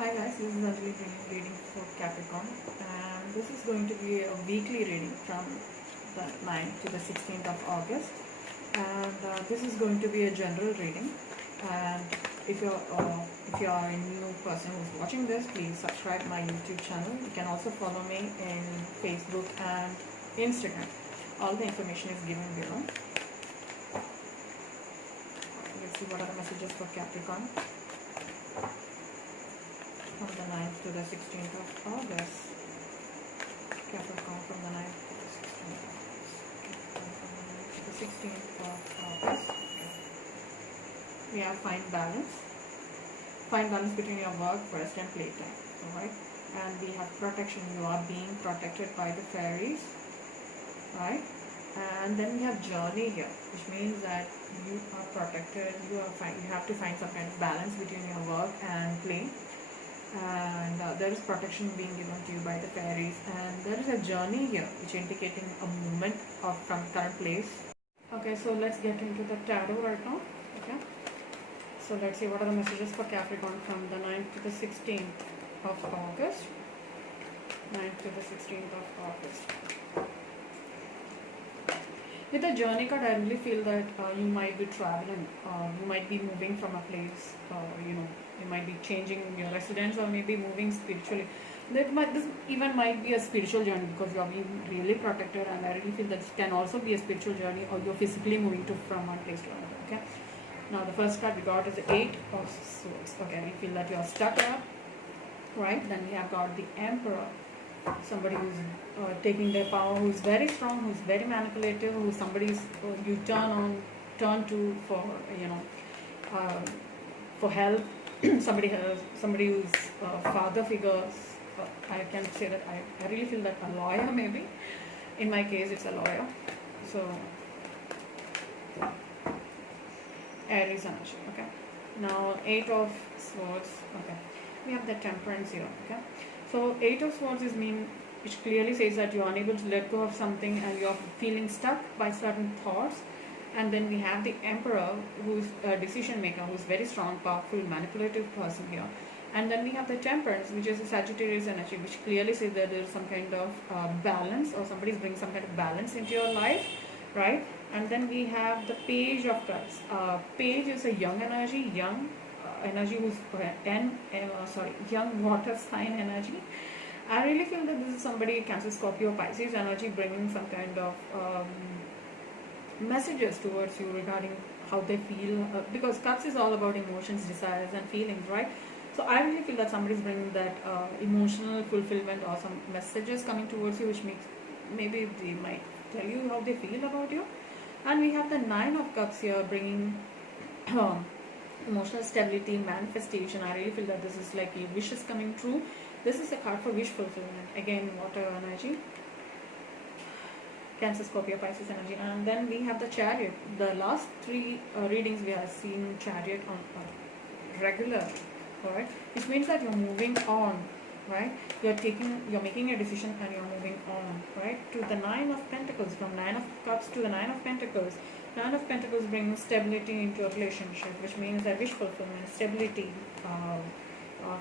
Hi guys, this is Anjali reading for Capricorn, and this is going to be a weekly reading from the 9th to the 16th of August. And this is going to be a general reading. And if you're a new person who's watching this, please subscribe my YouTube channel. You can also follow me in Facebook and Instagram. All the information is given below. Let's see what are the messages for Capricorn from the 9th to the 16th of August. Capricorn from the 9th to the 16th of August. To the 16th of August. We have find balance. Find balance between your work, rest and playtime. Alright. And we have protection. You are being protected by the fairies. Right. And then we have journey here, which means that you are protected. You have to find some kind of balance between your work and play. And there is protection being given to you by the fairies, and there is a journey here which indicating a movement from current place. Okay, so let's get into the tarot right now. Okay, so let's see what are the messages for Capricorn from the 9th to the 16th of August. 9th to the 16th of August. With the journey card, I really feel that you might be traveling, you might be moving from a place, you might be changing your residence or maybe moving spiritually. This even might be a spiritual journey because you are being really protected, and I really feel that it can also be a spiritual journey, or you're physically moving from one place to another. Okay. Now the first card we got is the 8 of Swords. Okay, we feel that you are stuck here, right? Then we have got the Emperor. Somebody who's taking their power, who's very strong, who's very manipulative, who's somebody's you turn to for for help. somebody who's father figures. I can say that I really feel that a lawyer, maybe in my case it's a lawyer. So Aries energy. Okay, now 8 of Swords. Okay, we have the Temperance here. Okay, so 8 of Swords which clearly says that you're unable to let go of something and you're feeling stuck by certain thoughts. And then we have the Emperor, who's a decision maker, who's very strong, powerful, manipulative person here. And then we have the Temperance, which is a Sagittarius energy, which clearly says that there's some kind of balance, or somebody's bringing some kind of balance into your life, right? And then we have the Page of Cups. Page is a young energy, energy who's young water sign energy. I really feel that this is somebody, Cancer, Scorpio, Pisces energy, bringing some kind of messages towards you regarding how they feel, because Cups is all about emotions, desires and feelings, right? So I really feel that somebody is bringing that emotional fulfillment or some messages coming towards you, which makes maybe they might tell you how they feel about you. And we have the 9 of Cups here, bringing emotional stability, manifestation. I really feel that this is like your wishes coming true. This is a card for wish fulfillment. Again, water energy. Cancer, Scorpio, Pisces energy. And then we have the Chariot. The last 3 readings we have seen Chariot on regular, right? Which means that you're moving on, right? You're making a decision and you're moving on, right? To the 9 of Pentacles, from 9 of Cups to the 9 of Pentacles. 9 of Pentacles brings stability into a relationship, which means that wish fulfillment, stability,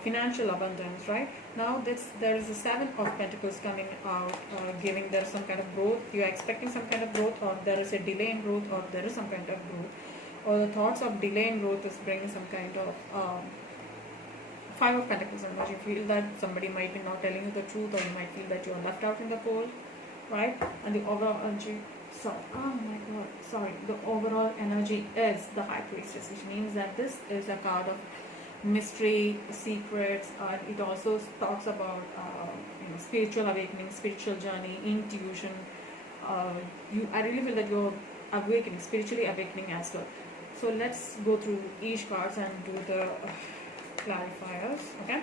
financial abundance, right? Now there is a 7 of Pentacles coming out, giving there some kind of growth. You are expecting some kind of growth, or there is a delay in growth, or there is some kind of growth, or the thoughts of delay in growth is bringing some kind of 5 of Pentacles energy. You feel that somebody might be not telling you the truth, or you might feel that you are left out in the cold, right? And the overall energy, the overall energy is the High Priestess, which means that this is a card of mystery, secrets. It also talks about spiritual awakening, spiritual journey, intuition. I really feel that you're awakening, spiritually awakening as well. So let's go through each cards and do the clarifiers. Okay,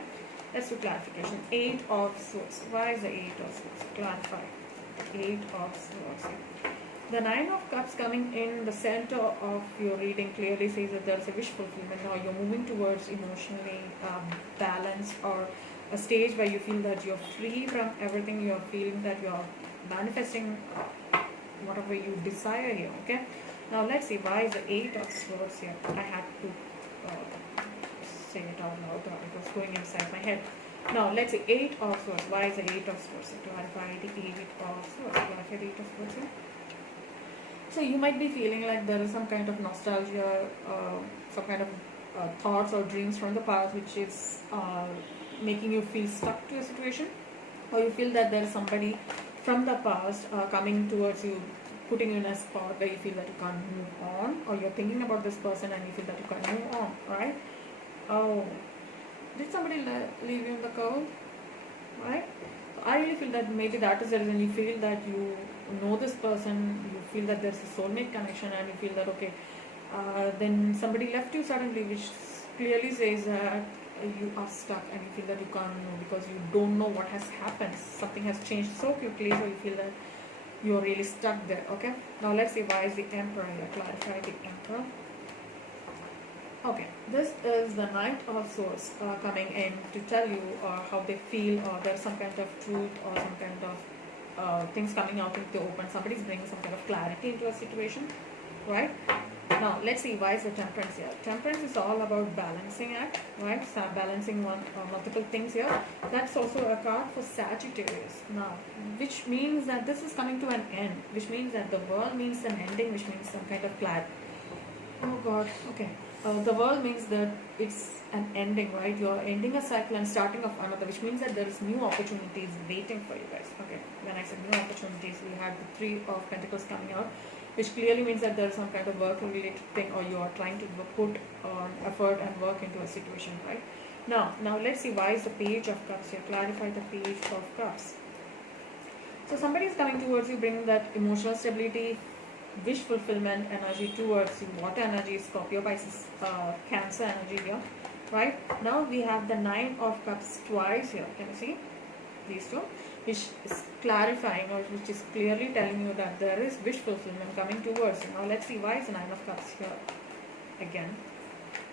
let's do clarification. 8 of Swords. Why is the 8 of Swords? Clarify. 8 of Swords. The 9 of Cups coming in the center of your reading clearly says that there's a wish fulfillment. Now you're moving towards emotionally balance, or a stage where you feel that you're free from everything. You're feeling that you're manifesting whatever you desire here. Okay. Now let's see, why is the 8 of Swords here? I had to say it out loud, or it was going inside my head. Now let's say 8 of Swords. Why is the 8 of Swords? So clarify the 8 of Swords. Clarify the 8 of Swords here. So you might be feeling like there is some kind of nostalgia, some kind of thoughts or dreams from the past which is making you feel stuck to a situation, or you feel that there is somebody from the past coming towards you, putting you in a spot where you feel that you can't move on, or you're thinking about this person and you feel that you can't move on, right? Oh, did somebody leave you in the cold, right? I really feel that maybe that is the reason you feel that you know this person, you feel that there's a soulmate connection, and you feel that okay, then somebody left you suddenly, which clearly says that you are stuck and you feel that you can't know because you don't know what has happened. Something has changed so quickly, so you feel that you're really stuck there. Okay, now let's see why is the Emperor here. Clarify the Emperor. Okay, this is the Knight of Swords coming in to tell you how they feel, or there's some kind of truth or some kind of things coming out into the open. Somebody's bringing some kind of clarity into a situation, right? Now let's see why is the Temperance here. Temperance is all about balancing act, right? So balancing multiple things here. That's also a card for Sagittarius now, which means that this is coming to an end, which means that the world means an ending, which means some kind of clarity. Oh God, okay. The world means that it's an ending, right? You're ending a cycle and starting of another, which means that there is new opportunities waiting for you guys. Okay, when I said new opportunities, we had the Three of Pentacles coming out, which clearly means that there is some kind of work-related thing, or you are trying to put effort and work into a situation, right? Now let's see why is the Page of Cups here. Clarify the Page of Cups. So somebody is coming towards you, bringing that emotional stability, wish fulfillment energy towards you. Water energy, Scorpio, Pisces, Cancer energy here, right? Now we have the Nine of Cups twice here. Can you see these two? Which is clarifying, or which is clearly telling you that there is wish fulfillment coming towards you. Now let's see why is the Nine of Cups here again.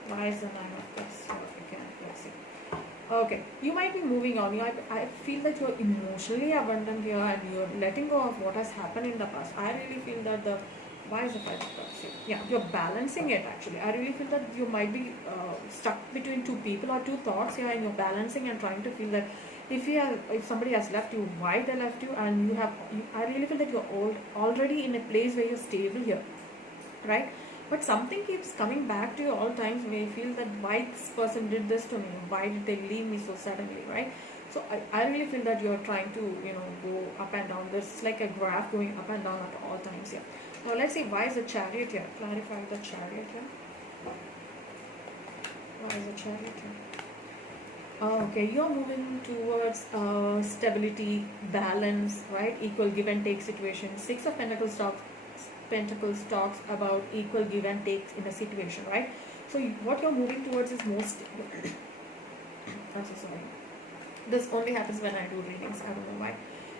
Why is the Nine of Cups here again? Let's see. Okay, you might be moving on. I feel that you're emotionally abundant here and you're letting go of what has happened in the past. I really feel that why is the Five of Cups here? Yeah, you're balancing it actually. I really feel that you might be stuck between two people or two thoughts here, and you're balancing and trying to feel that if somebody has left you, why they left you, and I really feel that you're already in a place where you're stable here, right? But something keeps coming back to you all times where you feel that why this person did this to me, why did they leave me so suddenly, right? So I really feel that you're trying to go up and down. There's like a graph going up and down at all times here. Now let's see why is the Chariot here. Clarify the Chariot here. Why is the Chariot here? Okay, you're moving towards stability, balance, right? Equal give and take situation. Six of Pentacles talks about equal give and takes in a situation, right? So what you're moving towards is more stable. I'm so sorry. This only happens when I do readings. I don't know why.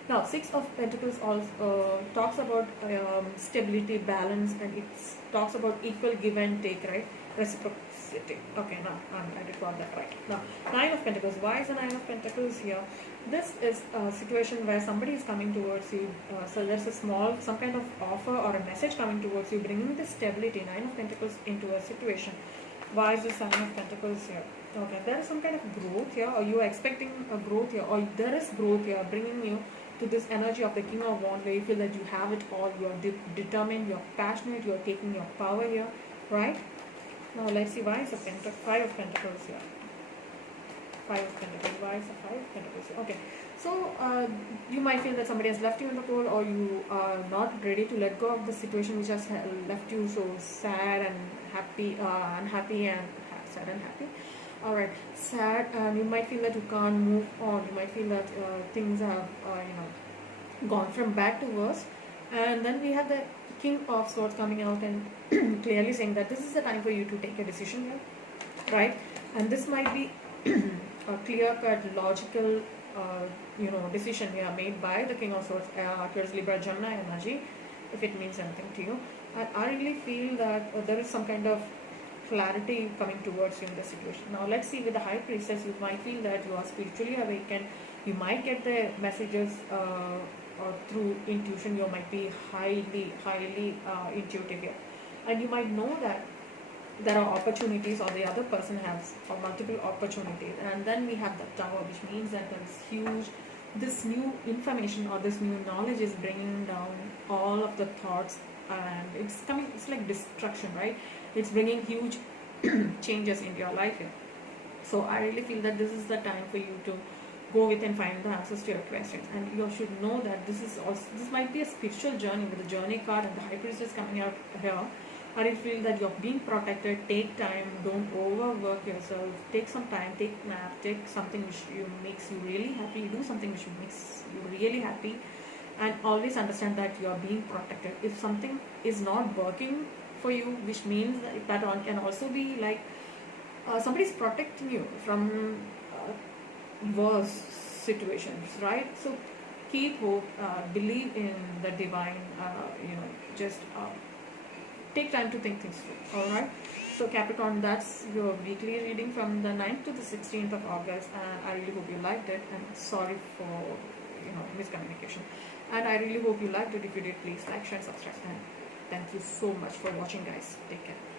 Now, Six of Pentacles also talks about stability, balance, and it talks about equal give and take, right? Reciprocity. Okay, now I did got that right. Now, Nine of Pentacles. Why is the Nine of Pentacles here? This is a situation where somebody is coming towards you. So there's some kind of offer or a message coming towards you, bringing the stability, Nine of Pentacles, into a situation. Why is the Seven of Pentacles here? Okay, there is some kind of growth here, or you are expecting a growth here, or there is growth here, bringing you to this energy of the King of Wands, where you feel that you have it all, you are determined, you are passionate, you are taking your power here, right? Now let's see why is the Five of Pentacles here. Five of Pentacles. Why is the Five of Pentacles here? Okay, so you might feel that somebody has left you in the cold, or you are not ready to let go of the situation which has left you so sad and happy, unhappy and sad and happy. Alright, sad, and you might feel that you can't move on. You might feel that things have gone from bad to worse. And then we have the King of Swords coming out and clearly saying that this is the time for you to take a decision here, right? And this might be a clear-cut, logical, decision here made by the King of Swords, Aquarius, Libra, Gemini energy, if it means anything to you. And I really feel that there is some kind of clarity coming towards you in this situation. Now let's see with the High Priestess, you might feel that you are spiritually awakened. You might get the messages or through intuition. You might be highly intuitive here, and you might know that there are opportunities, or the other person has multiple opportunities. And then we have the tower, which means that there is huge, this new information or this new knowledge is bringing down all of the thoughts, and it's coming, it's like destruction, right? It's bringing huge changes in your life here. So I really feel that this is the time for you to go within, find the answers to your questions. And you should know that this is also, this might be a spiritual journey with the journey card and the high priestess coming out here. I feel that you're being protected. Take time, don't overwork yourself. Take some time, take nap, take something which makes you really happy. Do something which makes you really happy, and always understand that you're being protected. If something is not working for you, which means that one can also be like somebody's protecting you from worse situations, right? So keep hope, believe in the divine, just take time to think things through. All right. So Capricorn, that's your weekly reading from the 9th to the 16th of August. And I really hope you liked it. And sorry for miscommunication. And I really hope you liked it. If you did, please like, share, subscribe. And thank you so much for watching, guys. Take care.